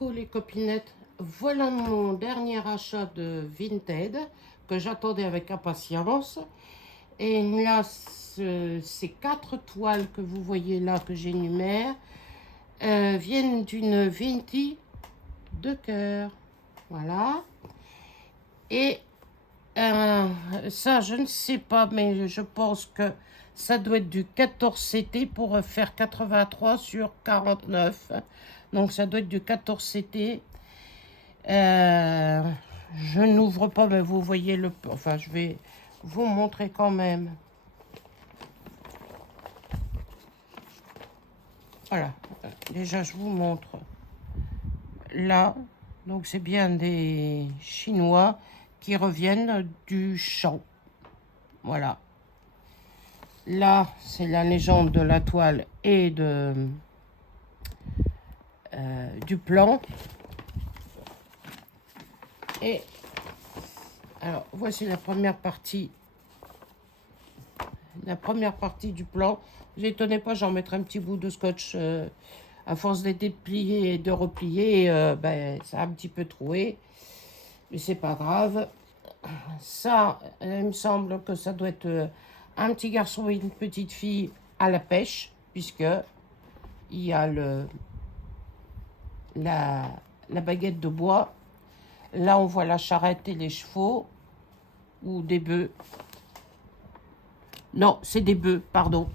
Coucou les copinettes, voilà mon dernier achat de Vinted que j'attendais avec impatience. Et là, ces 4 toiles que vous voyez là, que j'énumère, viennent d'une Vinti de cœur. Voilà. Et ça, je ne sais pas, mais je pense que ça doit être du 14 CT pour faire 83 sur 49. Donc ça doit être du 14 CT. Je n'ouvre pas, mais vous voyez le... Enfin, je vais vous montrer quand même. Voilà. Déjà, je vous montre. Là, donc c'est bien des Chinois qui reviennent du champ. Voilà. Là, c'est la légende de la toile et du plan. Et alors, voici la première partie. La première partie du plan. Vous étonnez pas, j'en mettrai un petit bout de scotch. À force d'être déplié et de replier, ça a un petit peu troué. Mais c'est pas grave. Ça, il me semble que ça doit être un petit garçon et une petite fille à la pêche, puisque il y a la baguette de bois. Là, on voit la charrette et les chevaux, ou des bœufs. Non, c'est des bœufs, pardon.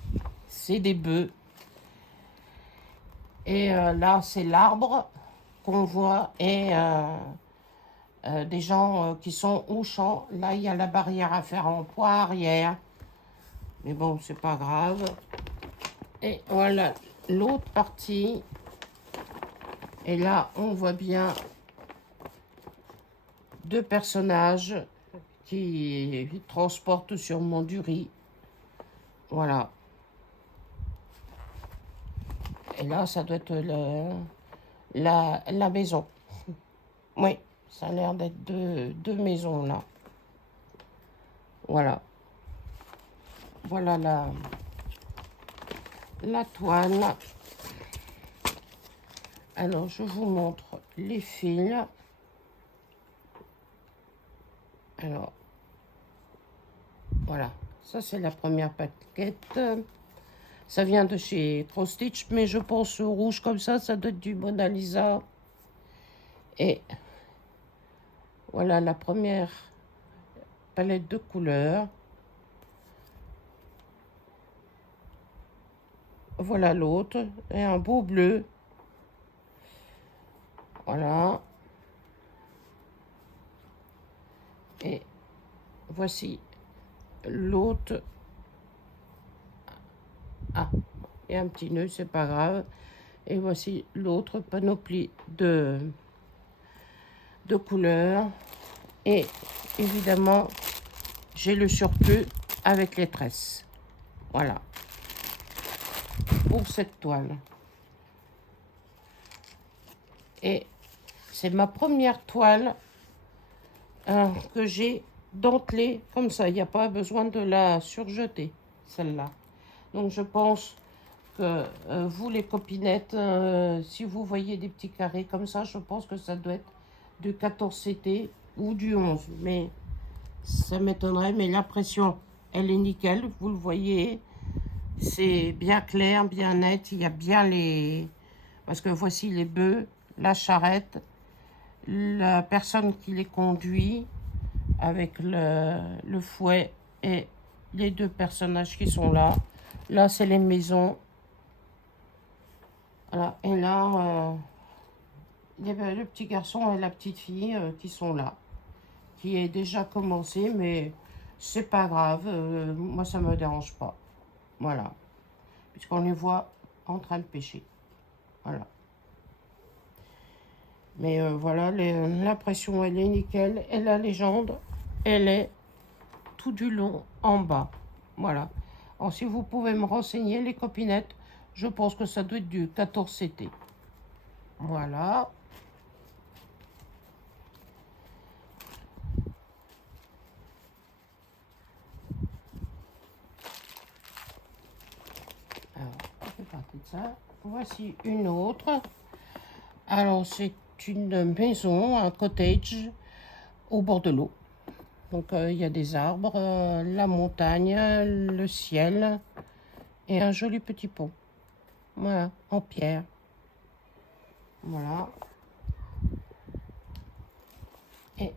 C'est des bœufs. Et là, c'est l'arbre qu'on voit et des gens qui sont au champ. Là, il y a la barrière à faire en poids arrière. Mais bon, c'est pas grave. Et voilà l'autre partie. Et là, on voit bien 2 personnages qui transportent sûrement du riz. Voilà. Et là, ça doit être la maison. Oui, ça a l'air d'être deux maisons là. Voilà. Voilà la toile. Alors, je vous montre les fils. Alors, voilà. Ça, c'est la première paquette. Ça vient de chez Cross Stitch, mais je pense au rouge comme ça doit être du Mona Lisa. Et voilà la première palette de couleurs. Voilà l'autre. Et un beau bleu. Voilà. Et voici l'autre. Ah, et un petit nœud, c'est pas grave. Et voici l'autre panoplie de couleurs. Et évidemment, j'ai le surplus avec les tresses. Voilà. Pour cette toile. Et c'est ma première toile que j'ai dentelée comme ça. Il n'y a pas besoin de la surjeter, celle-là. Donc je pense que vous les copinettes, si vous voyez des petits carrés comme ça, je pense que ça doit être du 14 CT ou du 11. Mais ça m'étonnerait, mais l'impression, elle est nickel, vous le voyez. C'est bien clair, bien net, il y a bien les... Parce que voici les bœufs, la charrette, la personne qui les conduit avec le fouet et les 2 personnages qui sont là. Là, c'est les maisons. Voilà. Et là, il y avait le petit garçon et la petite fille qui sont là, qui est déjà commencé, mais c'est pas grave. Moi, ça me dérange pas. Voilà. Puisqu'on les voit en train de pêcher. Voilà. Mais voilà, l'impression, elle est nickel. Et la légende, elle est tout du long en bas. Voilà. Alors, si vous pouvez me renseigner, les copinettes, je pense que ça doit être du 14 CT. Voilà. Alors, on fait partie de ça. Voici une autre. Alors, c'est une maison, un cottage au bord de l'eau. Donc il y a des arbres, la montagne, le ciel et un joli petit pont. Voilà, en pierre. Voilà. Et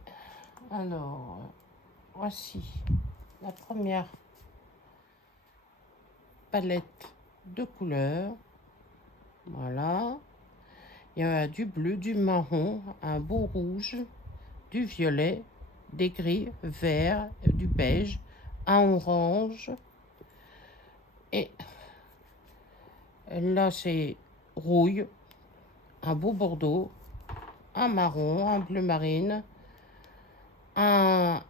alors, voici la première palette de couleurs. Voilà. Il y a du bleu, du marron, un beau rouge, du violet, des gris, vert, du beige, un orange. Et là, c'est rouille, un beau bordeaux, un marron, un bleu marine, un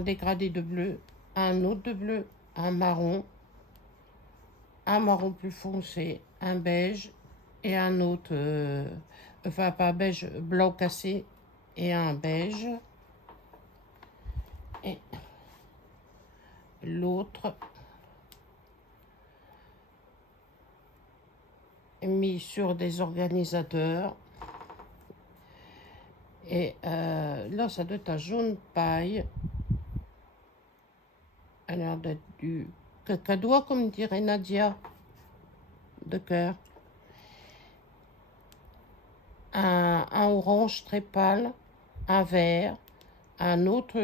dégradé de bleu, un autre de bleu, un marron plus foncé, un beige et un autre, enfin pas beige, blanc cassé et un beige. Et l'autre mis sur des organisateurs. Et là, ça doit être un jaune paille. Elle a l'air d'être du cacadois, comme dirait Nadia, de cœur. Un orange très pâle, un vert, un autre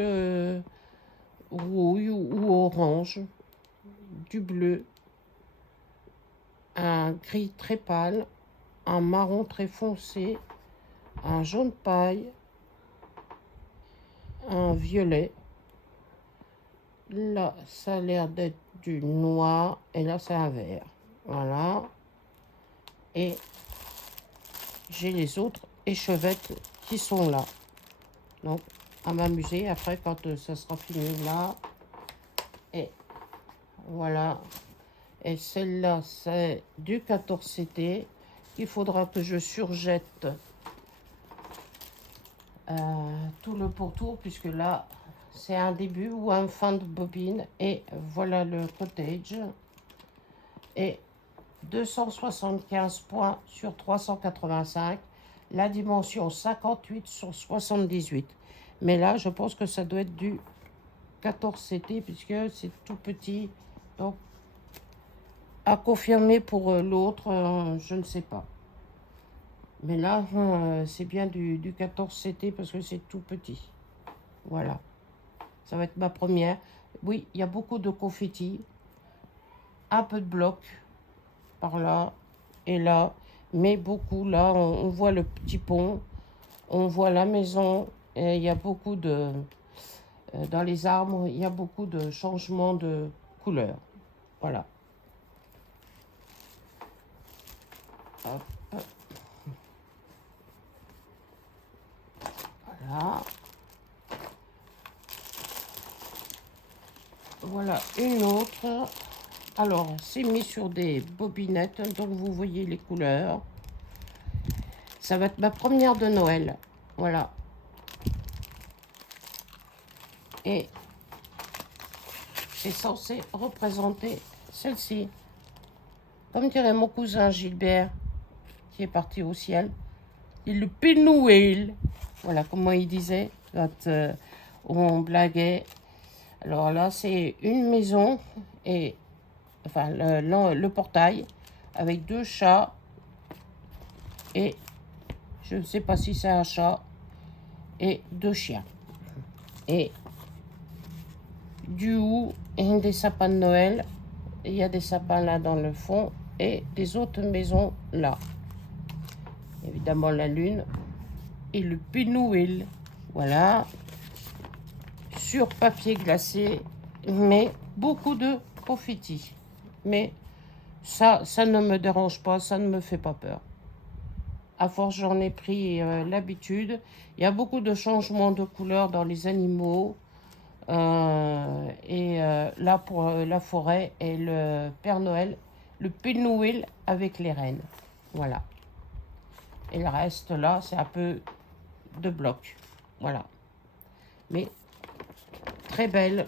rouille ou orange, du bleu, un gris très pâle, un marron très foncé, un jaune paille, un violet. Là, ça a l'air d'être du noir et là, c'est un vert. Voilà. Et j'ai les autres échevettes qui sont là. Donc, à m'amuser après quand ça sera fini là. Et voilà. Et celle-là, c'est du 14CT. Il faudra que je surjette tout le pourtour, puisque là, c'est un début ou un fin de bobine. Et voilà le cottage. Et 275 points sur 385. La dimension 58 sur 78. Mais là, je pense que ça doit être du 14CT, puisque c'est tout petit. Donc, à confirmer pour l'autre, je ne sais pas. Mais là, c'est bien du 14CT parce que c'est tout petit. Voilà. Ça va être ma première. Oui, il y a beaucoup de confettis. Un peu de bloc par là et là. Mais beaucoup, là, on voit le petit pont. On voit la maison. Et il y a beaucoup de... dans les arbres, il y a beaucoup de changements de couleur. Voilà. Hop. Voilà. Voilà une autre. Alors, c'est mis sur des bobinettes, donc vous voyez les couleurs. Ça va être ma première de Noël. Voilà. Et c'est censé représenter celle-ci. Comme dirait mon cousin Gilbert, qui est parti au ciel, il le Père Noël. Voilà comment il disait quand on blaguait. Alors là, c'est une maison et enfin le portail avec deux chats et je ne sais pas si c'est un chat et deux chiens. Et du haut, des sapins de Noël. Il y a des sapins là dans le fond et des autres maisons là. Évidemment la lune et le Père Noël. Voilà. Sur papier glacé, mais beaucoup de confettis. Mais ça ne me dérange pas, ça ne me fait pas peur. À force, j'en ai pris l'habitude. Il y a beaucoup de changements de couleur dans les animaux. Là, pour la forêt et le Père Noël, le Père Noël avec les rennes. Voilà. Et le reste, là, c'est un peu de bloc. Voilà. Mais très belle.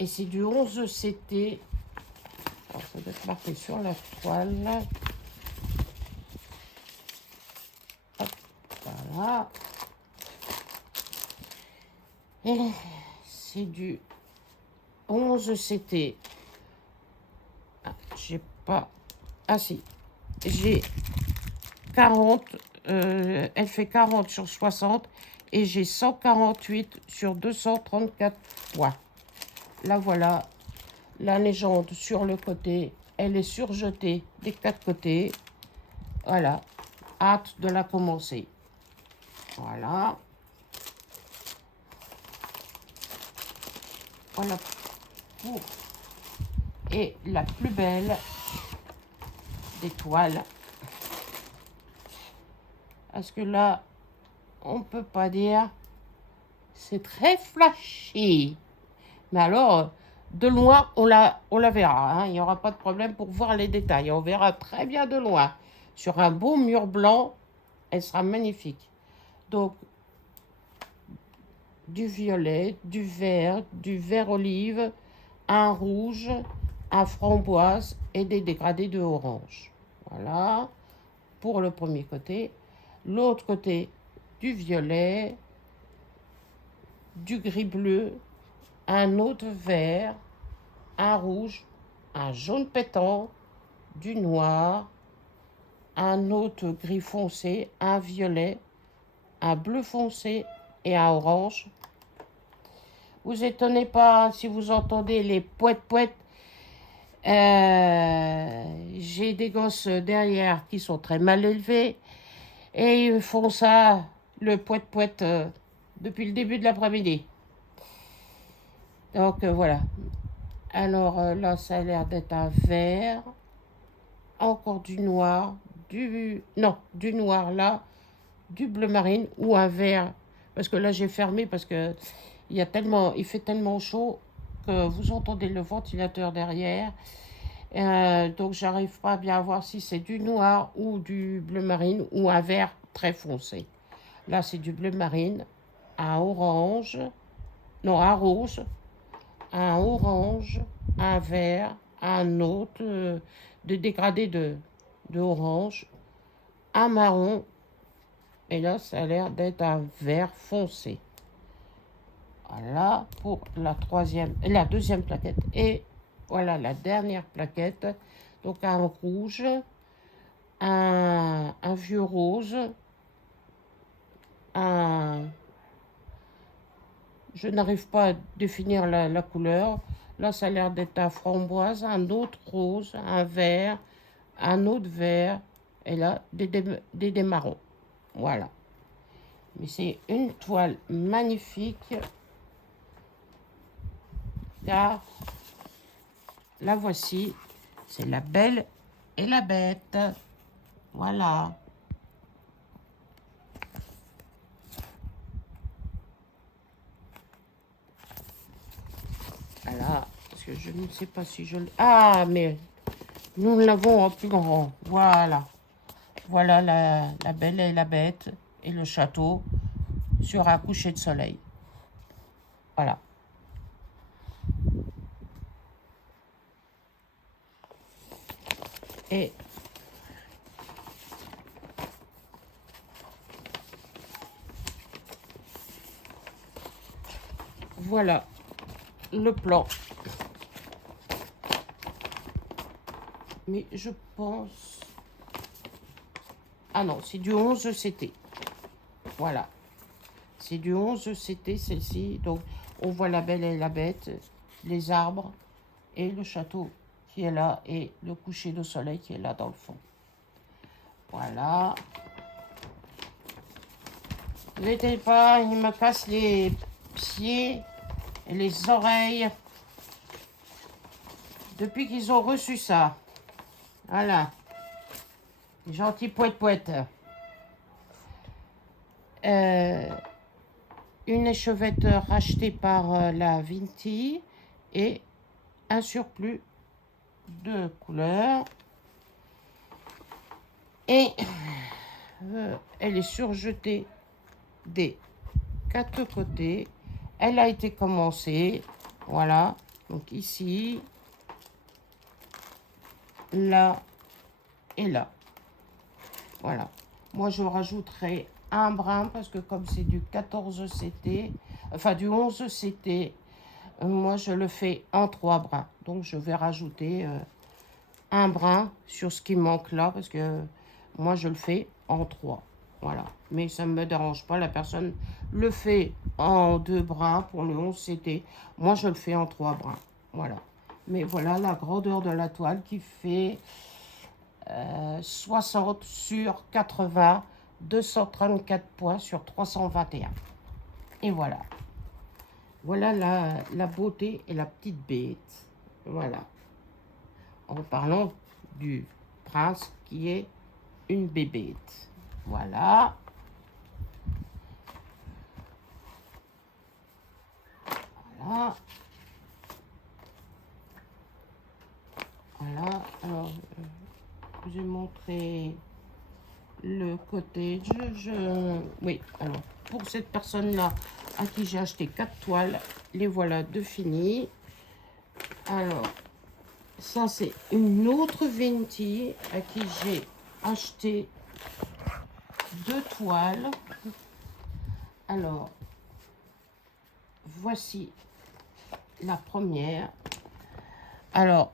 Et c'est du 11CT. Alors, ça doit être marqué sur la toile. Hop. Voilà. Et c'est du 11 CT. Ah, j'ai pas... Ah si, j'ai 40, elle fait 40 sur 60 et j'ai 148 sur 234 poids. Là voilà, la légende sur le côté, elle est surjetée des 4 côtés. Voilà, hâte de la commencer. Voilà. Voilà pour... Et la plus belle des toiles. Parce que là, on peut pas dire... C'est très flashy. Mais alors, de loin, on la verra. Hein. Il n'y aura pas de problème pour voir les détails. On verra très bien de loin. Sur un beau mur blanc, elle sera magnifique. Donc, du violet, du vert olive, un rouge, un framboise et des dégradés de orange. Voilà, pour le premier côté. L'autre côté, du violet, du gris bleu, un autre vert, un rouge, un jaune pétant, du noir, un autre gris foncé, un violet, un bleu foncé et un orange. Vous étonnez pas si vous entendez les pouettes. J'ai des gosses derrière qui sont très mal élevés et ils font ça, le pouette, depuis le début de l'après-midi. Donc voilà. Alors là, ça a l'air d'être un vert. Encore du noir. Du noir là. Du bleu marine ou un vert. Parce que là, j'ai fermé parce que il fait tellement chaud que vous entendez le ventilateur derrière. Donc, j'arrive pas à bien voir si c'est du noir ou du bleu marine ou un vert très foncé. Là, c'est du bleu marine, un orange, non, un rose, un orange, un vert, un autre de dégradé de orange, un marron, et là ça a l'air d'être un vert foncé. Voilà pour la deuxième plaquette. Et voilà la dernière plaquette. Donc un rouge, un vieux rose, je n'arrive pas à définir la couleur. Là, ça a l'air d'être un framboise, un autre rose, un vert, un autre vert, et là, des marrons. Voilà. Mais c'est une toile magnifique, car la voici, c'est la belle et la bête. Voilà. Voilà, parce que je ne sais pas si je... Ah, mais nous l'avons en plus grand. Voilà. Voilà la belle et la bête et le château sur un coucher de soleil. Voilà. Et voilà le plan. Mais je pense... Ah non, c'est du 11 CT. Voilà. C'est du 11 CT, celle-ci. Donc, on voit la belle et la bête, les arbres et le château qui est là et le coucher de soleil qui est là dans le fond. Voilà. N'inquiétez pas, il me casse les pieds et les oreilles depuis qu'ils ont reçu ça. Voilà. Les gentils pouettes. Une échevette rachetée par la Vinti et un surplus de couleurs. Et elle est surjetée des 4 côtés. Elle a été commencée. Voilà. Donc ici, là et là. Voilà. Moi, je rajouterai un brin parce que comme c'est du 14 CT, enfin du 11 CT, moi je le fais en 3 brins. Donc je vais rajouter un brin sur ce qui manque là parce que moi je le fais en 3. Voilà. Mais ça ne me dérange pas. La personne le fait en 2 brins pour le 11 CT. Moi je le fais en 3 brins. Voilà. Mais voilà la grandeur de la toile qui fait 60 sur 80, 234 points sur 321. Et voilà. Voilà la beauté et la petite bête. Voilà. En parlant du prince qui est une bébête. Voilà. Voilà. Voilà. Alors, je vous ai montré le cottage. Oui, alors, pour cette personne-là, à qui j'ai acheté 4 toiles, les voilà de finies. Alors, ça, c'est une autre Venti à qui j'ai acheté 2 toiles. Alors, voici la première. Alors,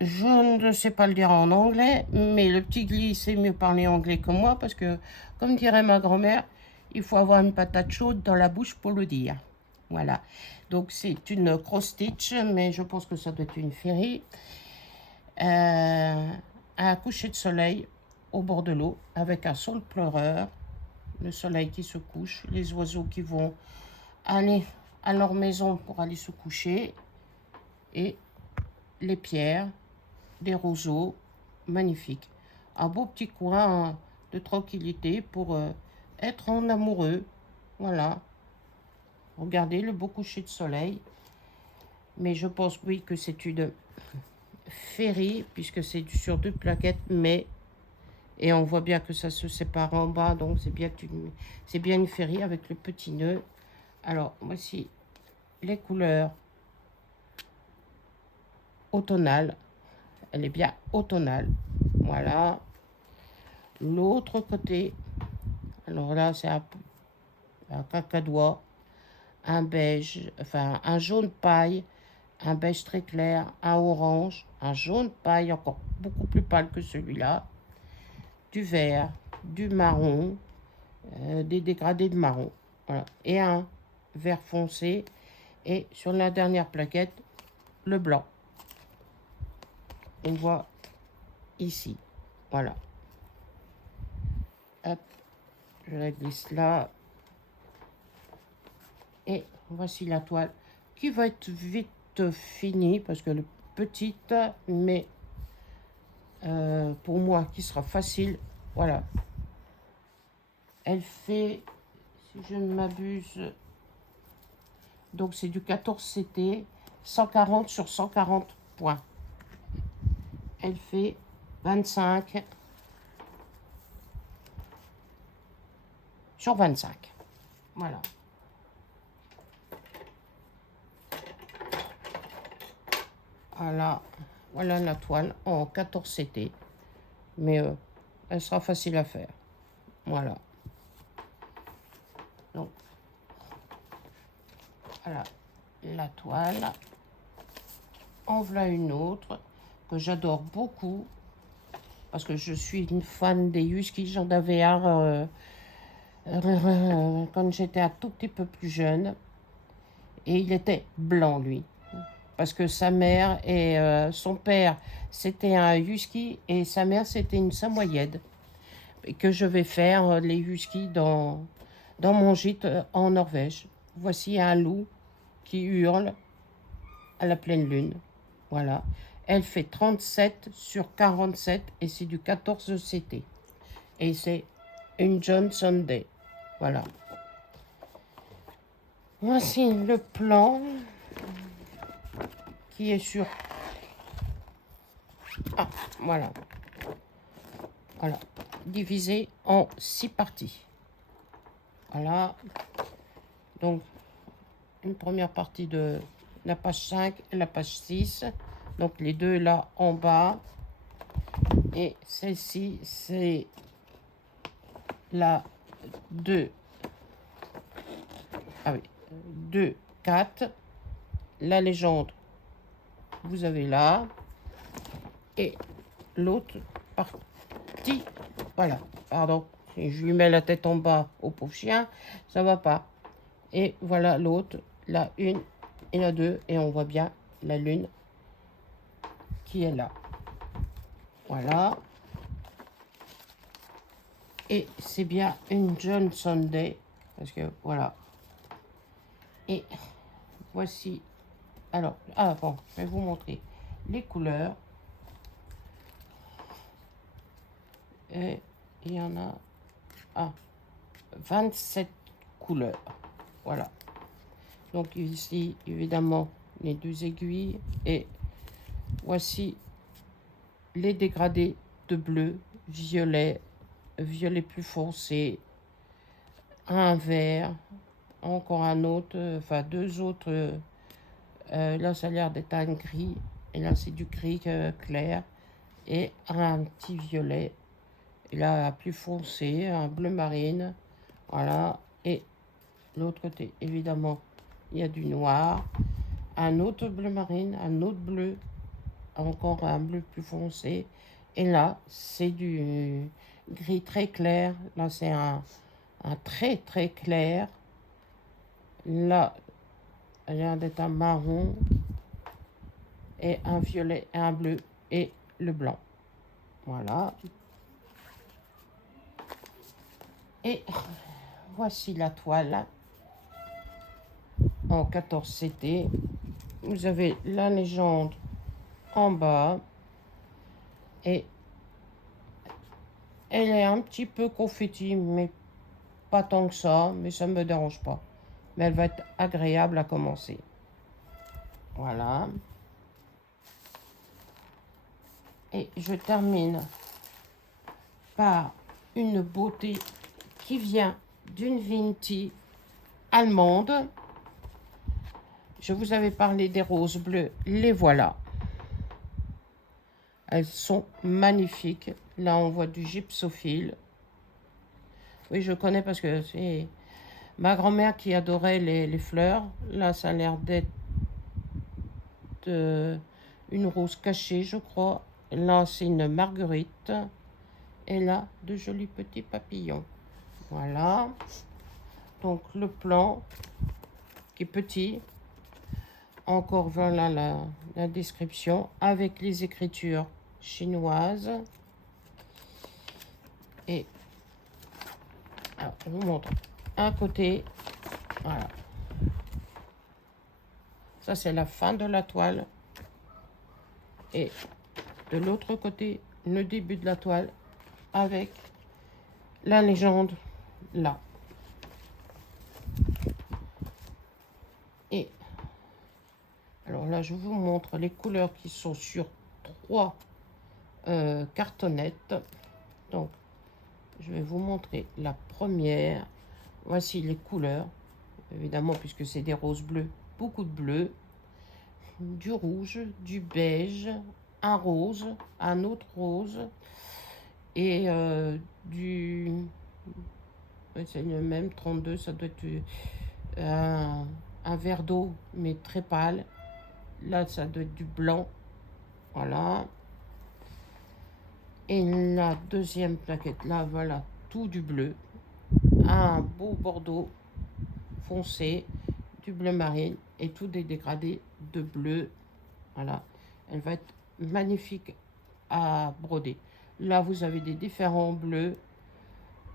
je ne sais pas le dire en anglais, mais le petit Glis sait mieux parler anglais que moi parce que, comme dirait ma grand-mère, il faut avoir une patate chaude dans la bouche pour le dire. Voilà. Donc, c'est une cross-stitch, mais je pense que ça doit être une féerie. Un coucher de soleil au bord de l'eau avec un saule pleureur. Le soleil qui se couche, les oiseaux qui vont aller à leur maison pour aller se coucher et les pierres, des roseaux magnifiques. Un beau petit coin de tranquillité pour être en amoureux. Voilà. Regardez le beau coucher de soleil. Mais je pense, oui, que c'est une féerie puisque c'est sur 2 plaquettes, mais et on voit bien que ça se sépare en bas, donc c'est bien une féerie avec le petit nœud. Alors, voici les couleurs automnales. Elle est bien automnale. Voilà. L'autre côté, alors là, c'est un cacadois, un beige, enfin un jaune paille, un beige très clair, un orange, un jaune paille encore beaucoup plus pâle que celui-là, du vert, du marron, des dégradés de marron, voilà, et un vert foncé, et sur la dernière plaquette, le blanc. On voit ici, voilà. Hop, je la glisse là. Et voici la toile qui va être vite finie parce qu'elle est petite, mais pour moi qui sera facile. Voilà. Elle fait, si je ne m'abuse, donc c'est du 14 CT, 140 sur 140 points. Elle fait 25 sur 25. Voilà. Voilà, voilà la toile en 14 CT. Mais elle sera facile à faire. Voilà. Donc, voilà la toile. En voilà une autre que j'adore beaucoup. Parce que je suis une fan des huskies. J'en avais un quand j'étais un tout petit peu plus jeune. Et il était blanc, lui. Parce que sa mère et son père, c'était un husky et sa mère, c'était une samoyède. Et que je vais faire les huskies dans mon gîte en Norvège. Voici un loup qui hurle à la pleine lune. Voilà. Elle fait 37 sur 47 et c'est du 14 CT. Et c'est une John Sunday. Voilà. Voici le plan qui est sur... Ah, voilà. Voilà. Divisé en 6 parties. Voilà. Donc, une première partie de la page 5 et la page 6. Donc, les deux là en bas. Et celle-ci, c'est la 2, ah oui, 2, 4, la légende, vous avez là, et l'autre partie, voilà, pardon, si je lui mets la tête en bas au pauvre chien, ça va pas. Et voilà l'autre, la 1 et la 2, et on voit bien la lune qui est là. Voilà. Et c'est bien une John Sunday, parce que voilà. Et voici, alors, ah bon, je vais vous montrer les couleurs. Et il y en a 27 couleurs. Voilà. Donc ici, évidemment, les 2 aiguilles. Et voici les dégradés de bleu, violet, violet plus foncé, un vert, encore un autre, enfin 2 autres. Là, ça a l'air d'être un gris. Et là, c'est du gris clair. Et un petit violet. Et là, plus foncé, un bleu marine. Voilà. Et l'autre côté, évidemment, il y a du noir. Un autre bleu marine, un autre bleu. Encore un bleu plus foncé. Et là, c'est du gris très clair. Là, c'est un très très clair. Là, il y a l'air d'être un marron. Et un violet, et un bleu et le blanc. Voilà. Et voici la toile en 14 CT. Vous avez la légende en bas. Et elle est un petit peu confetti, mais pas tant que ça. Mais ça ne me dérange pas. Mais elle va être agréable à commencer. Voilà. Et je termine par une beauté qui vient d'une Vinti allemande. Je vous avais parlé des roses bleues, les voilà. Elles sont magnifiques. Là, on voit du gypsophile. Oui, je connais parce que c'est ma grand-mère qui adorait les fleurs. Là, ça a l'air d'être une rose cachée, je crois. Là, c'est une marguerite. Et là, de jolis petits papillons. Voilà. Donc, le plan qui est petit. Encore voilà la description avec les écritures chinoises. Et alors, je vous montre un côté. Voilà. Ça, c'est la fin de la toile. Et de l'autre côté, le début de la toile avec la légende là. Et alors là, je vous montre les couleurs qui sont sur 3 cartonnettes. Donc, je vais vous montrer la première. Voici les couleurs, évidemment, puisque c'est des roses bleues, beaucoup de bleu, du rouge, du beige, un rose, un autre rose, et c'est le même 32, ça doit être un verre d'eau, mais très pâle. Là, ça doit être du blanc, voilà. Et la deuxième plaquette, là, voilà, tout du bleu. Un beau bordeaux foncé, du bleu marine et tout des dégradés de bleu. Voilà, elle va être magnifique à broder. Là, vous avez des différents bleus,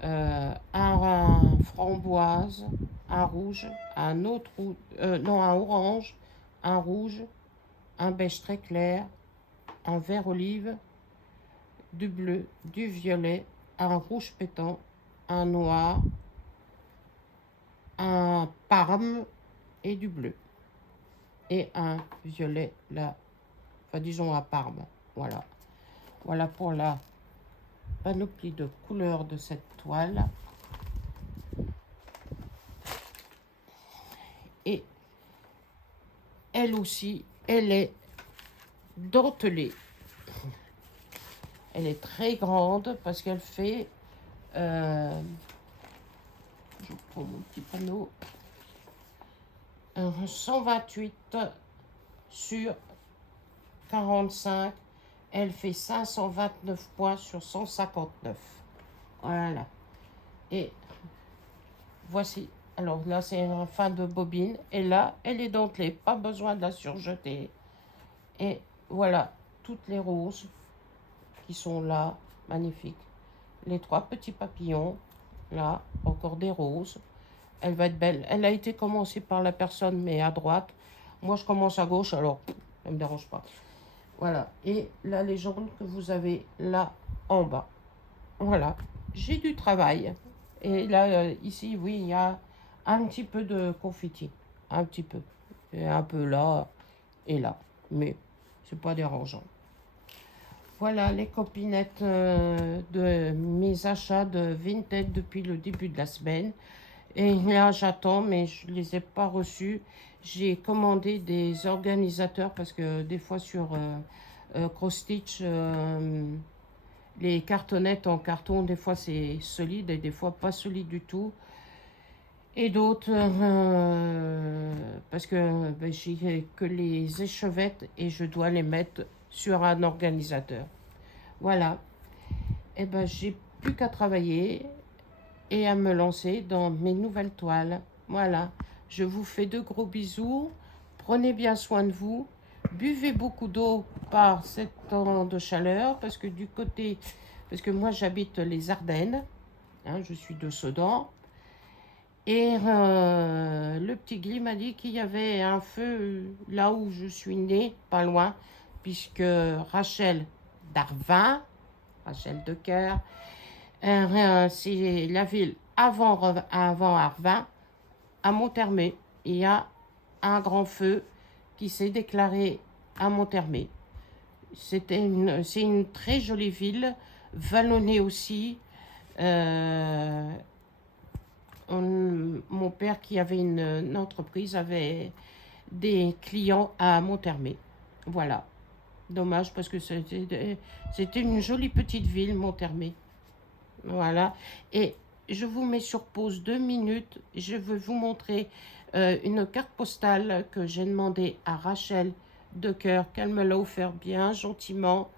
un framboise, un rouge, un autre non, un orange, un rouge, un beige très clair, un vert olive, du bleu, du violet, un rouge pétant, un noir, un parme et du bleu. Et un violet là, enfin disons un parme. Voilà. Voilà pour la panoplie de couleurs de cette toile. Et elle aussi, elle est dentelée. Elle est très grande parce qu'elle fait pour mon petit panneau. 128 sur 45. Elle fait 529 points sur 159. Voilà. Et voici. Alors là, c'est un fin de bobine. Et là, elle est dentelée. Pas besoin de la surjeter. Et voilà, toutes les roses qui sont là. Magnifiques. Les 3 petits papillons. Là, encore des roses. Elle va être belle. Elle a été commencée par la personne, mais à droite. Moi, je commence à gauche, alors ça ne me dérange pas. Voilà. Et la légende que vous avez là en bas. Voilà. J'ai du travail. Et là, ici, oui, il y a un petit peu de confetti. Un petit peu. Et un peu là et là. Mais c'est pas dérangeant. Voilà les copinettes de mes achats de Vinted depuis le début de la semaine. Et là, j'attends, mais je ne les ai pas reçus. J'ai commandé des organisateurs parce que des fois sur Cross Stitch, les cartonnettes en carton, des fois c'est solide et des fois pas solide du tout. Et d'autres, parce que j'ai que les échevettes et je dois les mettre sur un organisateur. Voilà. Et ben, j'ai plus qu'à travailler et à me lancer dans mes nouvelles toiles. Voilà. Je vous fais de gros bisous. Prenez bien soin de vous. Buvez beaucoup d'eau par cet temps de chaleur parce que moi j'habite les Ardennes. Hein, je suis de Sedan. Et le petit Guy m'a dit qu'il y avait un feu là où je suis née, pas loin, puisque Rachel d'Arvin, Rachel de Cœur, c'est la ville avant Arvin, à Monthermé. Il y a un grand feu qui s'est déclaré à Monthermé. C'est une très jolie ville, vallonnée aussi. Mon père qui avait une entreprise avait des clients à Monthermé. Voilà. Dommage parce que c'était une jolie petite ville, Monthermé. Voilà. Et je vous mets sur pause 2 minutes. Je veux vous montrer une carte postale que j'ai demandé à Rachel de Cœur, qu'elle me l'a offert bien gentiment.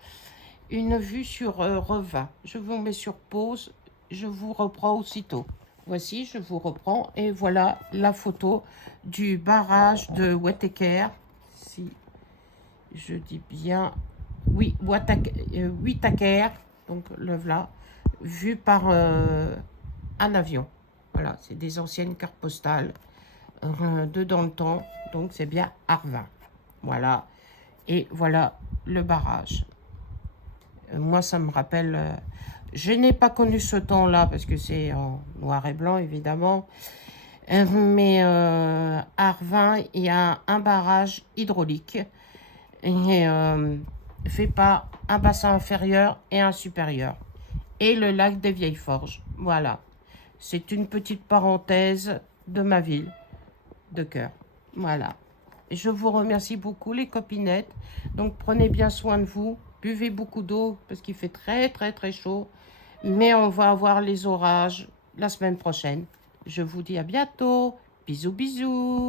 Une vue sur Revin. Je vous mets sur pause. Je vous reprends aussitôt. Voici, je vous reprends et voilà la photo du barrage de Wetteker. Si je dis bien, oui, Wetteker, donc le voilà, vu par un avion. Voilà, c'est des anciennes cartes postales de dans le temps, donc c'est bien Arvin. Voilà, et voilà le barrage. Moi, ça me rappelle... je n'ai pas connu ce temps-là parce que c'est en noir et blanc, évidemment. Mais à Arvin, il y a un barrage hydraulique et, fait par un bassin inférieur et un supérieur. Et le lac des Vieilles Forges. Voilà. C'est une petite parenthèse de ma ville de Cœur. Voilà. Je vous remercie beaucoup, les copinettes. Donc, prenez bien soin de vous. Buvez beaucoup d'eau parce qu'il fait très, très, très chaud. Mais on va avoir les orages la semaine prochaine. Je vous dis à bientôt. Bisous, bisous.